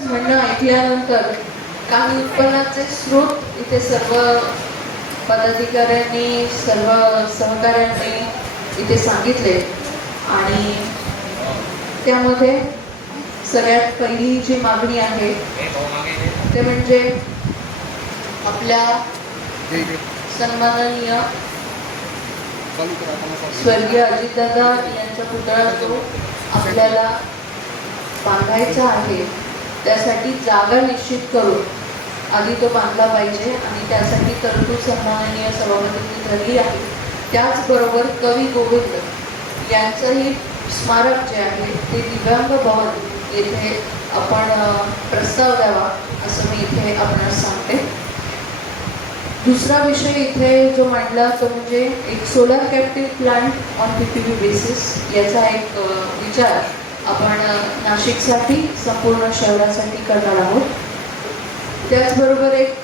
म्हणणं ऐकल्यानंतर काही उत्पन्नाचे स्रोत इथे सर्व पदाधिकाऱ्यांनी सर्व सहकाऱ्यांनी इथे सांगितले आणि त्यामध्ये सगळ्यात पहिली जी मागणी आहे ते म्हणजे आपल्या सन्माननीय स्वर्गीय अजितदादा यांचा पुतळा जो आपल्याला बांधायचा आहे त्यासाठी जागा निश्चित करून आधी तो बांधला पाहिजे आणि त्यासाठी तरतूद सन्माननीय सभापतींनी धरली आहे. त्याचबरोबर कवी गोविंद यांचंही स्मारक जे आहे ते दिव्यांग भवन येथे आपण प्रस्ताव द्यावा असं मी इथे आपणास सांगते. दुसरा विषय इथे जो मांडला तो म्हणजे एक solar captive plant on PPP basis याचा एक विचार आपण नाशिकसाठी संपूर्ण शहरासाठी करणार आहोत. त्याचबरोबर एक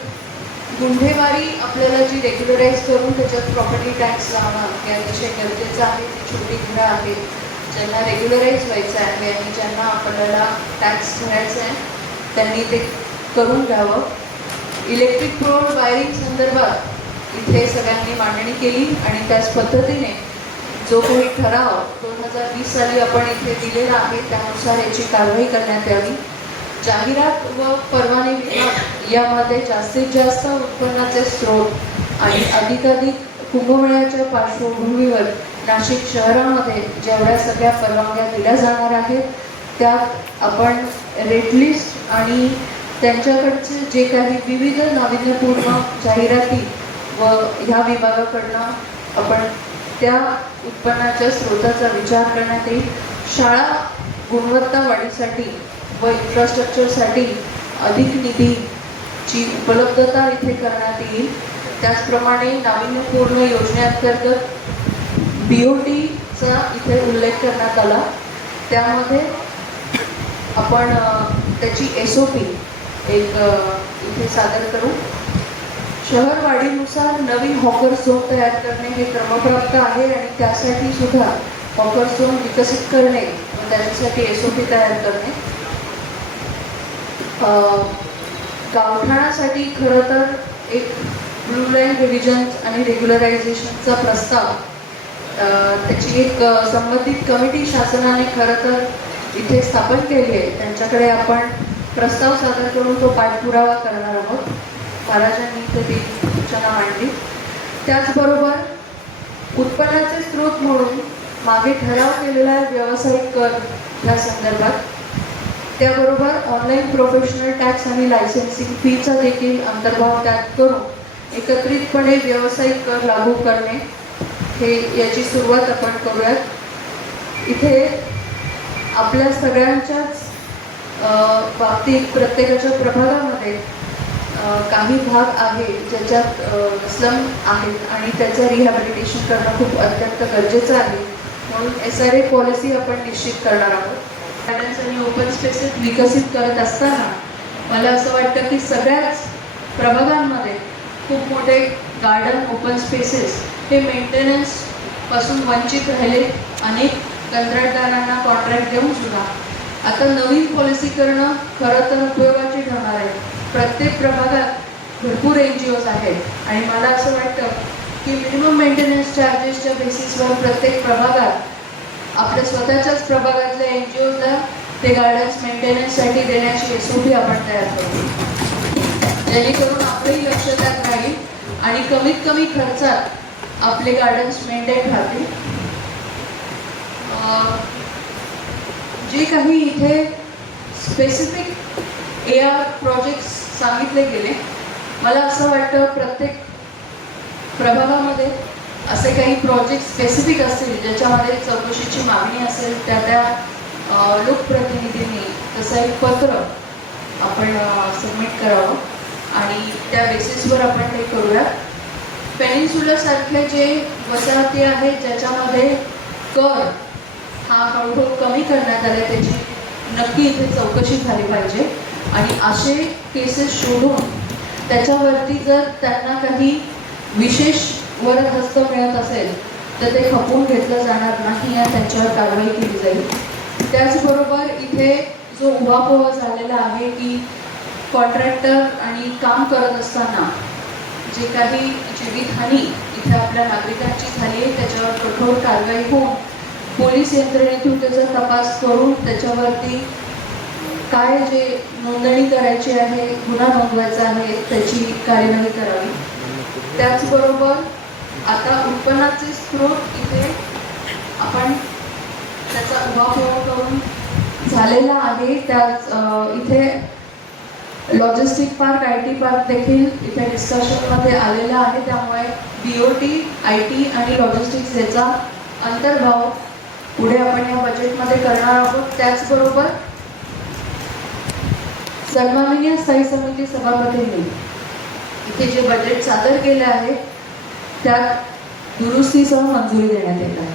गुन्हेगारी आपल्याला जी रेग्युलराईज करून त्याच्यात प्रॉपर्टी टॅक्स लावणं हे अतिशय गरजेचं आहे. छोटी घरं आहेत ज्यांना रेग्युलराईज व्हायचं आहे आणि ज्यांना आपल्याला टॅक्स भरायचा आहे त्यांनी ते करून घ्यावं. इलेक्ट्रिक पोल वायरिंग संदर्भात इथे सगळ्यांनी मांडणी केली आणि त्याच पद्धतीने जो काही ठराव 2020 साली आपण इथे दिलेला आहे त्यानुसार याची कारवाई करण्यात यावी. जाहिरात व परवाने विभाग यामध्ये जास्तीत जास्त उत्पन्नाचे स्रोत आणि अधिकाधिक कुंभमेळ्याच्या पार्श्वभूमीवर नाशिक शहरामध्ये जेवढ्या सगळ्या परवानग्या दिल्या जाणार आहेत त्यात आपण रेट लिस्ट आणि त्यांच्याकडचे जे काही विविध नाविन्यपूर्ण जाहिराती व ह्या विभागाकडनं आपण त्या उत्पन्नाच्या स्रोताचा विचार करण्यात येईल. शाळा गुणवत्ता वाढीसाठी व इन्फ्रास्ट्रक्चरसाठी अधिक निधीची उपलब्धता इथे करण्यात येईल. त्याचप्रमाणे नाविन्यपूर्ण योजनेअंतर्गत BOTचा इथे उल्लेख करण्यात आला. त्यामध्ये आपण त्याची SOP एक इथे सादर करू. शहर वाढीनुसार नवीन हॉकर झोन तयार करणे हे क्रमप्राप्त आहे आणि त्यासाठी सुद्धा हॉकर झोन विकसित करणे व त्याच्यासाठी SOP तयार करणे. गावठाणासाठी खरं तर एक ब्लू लाईन रिव्हिजन आणि रेग्युलरायझेशनचा प्रस्ताव त्याची एक संबंधित कमिटी शासनाने खरं तर इथे स्थापन केली आहे. त्यांच्याकडे आपण प्रस्ताव सादर करून तो पाठपुरावा करणार आहोत. महाराजांनी इथे ती सूचना मांडली. त्याचबरोबर उत्पन्नाचे स्रोत म्हणून मागे ठराव केलेला व्यावसायिक कर या संदर्भात त्याबरोबर ऑनलाईन प्रोफेशनल टॅक्स आणि लायसन्सिंग फीचा देखील अंतर्भाव त्यात करून एकत्रितपणे व्यावसायिक कर लागू करणे हे याची सुरुवात आपण करूयात. इथे आपल्या सगळ्यांच्याच बाबतीत प्रत्येकाच्या प्रभागामध्ये काही भाग आहे ज्याच्यात स्लम आहेत आणि त्याचं रिहॅबिलिटेशन करणं खूप अत्यंत गरजेचं आहे. म्हणून SRA पॉलिसी आपण निश्चित करणार आहोत. गार्डन्स आणि ओपन स्पेसेस विकसित करत असताना मला असं वाटतं की सगळ्याच प्रभागांमध्ये खूप मोठे गार्डन ओपन स्पेसेस हे मेंटेनन्सपासून वंचित राहिले. अनेक कंत्राटदारांना कॉन्ट्रॅक्ट देऊन सुद्धा आता नवीन पॉलिसी करणं खरं तर उपयोगाची ठरणार आहे. प्रत्येक प्रभागात भरपूर NGOs आहेत आणि मला असं वाटतं की मिनिमम मेंटेनन्स चार्जेसच्या बेसिसवर प्रत्येक प्रभागात आपल्या स्वतःच्याच प्रभागातल्या NGOsला ते गार्डन्स मेंटेनन्ससाठी देण्याची SOP आपण तयार करू जेणेकरून आपलंही लक्ष त्यात राहील आणि कमीत कमी खर्चात आपले गार्डन्स मेंटेन राहतील. जे काही इथे स्पेसिफिक AR प्रोजेक्ट्स सांगितले गेले मला असं वाटतं प्रत्येक प्रभागामध्ये असे काही प्रोजेक्ट स्पेसिफिक असतील ज्याच्यामध्ये चौकशीची मागणी असेल त्या लोकप्रतिनिधींनी तसं एक पत्र आपण सबमिट करावं आणि त्या बेसिसवर आपण ते करूया. पेनिन्सुलासारखे जे वसाहती आहेत ज्याच्यामध्ये कर हा हळूहळू कमी करण्यात आला त्याची नक्की इथे चौकशी झाली पाहिजे आणि असे केसेस शोधून त्याच्यावरती जर त्यांना काही विशेष वरदहस्त मिळत असेल तर ते खपवून घेतलं जाणार नाही या त्यांच्यावर कारवाई केली जाईल. त्याचबरोबर इथे जो उहापोह झालेला आहे की कॉन्ट्रॅक्टर आणि काम करत असताना जे काही जीवितहानी इथे आपल्या नागरिकांची झाली आहे त्याच्यावर कठोर कारवाई होऊन पोलीस यंत्रणेतून त्याचा तपास करून त्याच्यावरती काय जे नोंदणी करायची आहे, गुन्हा नोंदवायचा आहे त्याची कार्यवाही करावी. त्याचबरोबर आता उत्पन्नाचे स्रोत इथे आपण त्याचा उहापोह करून झालेला आहे. त्याच इथे लॉजिस्टिक पार्क, IT पार्क देखील इथे डिस्कशनमध्ये आलेला आहे. त्यामुळे BOT, IT आणि लॉजिस्टिक्स याचा अंतर्भाव पुढे आपण या बजेटमध्ये करणार आहोत. त्याचबरोबर सन्माननीय स्थायी समिती सभापतींनी इथे जे बजेट सादर केले आहे त्यात दुरुस्तीसह मंजुरी देण्यात येत आहे.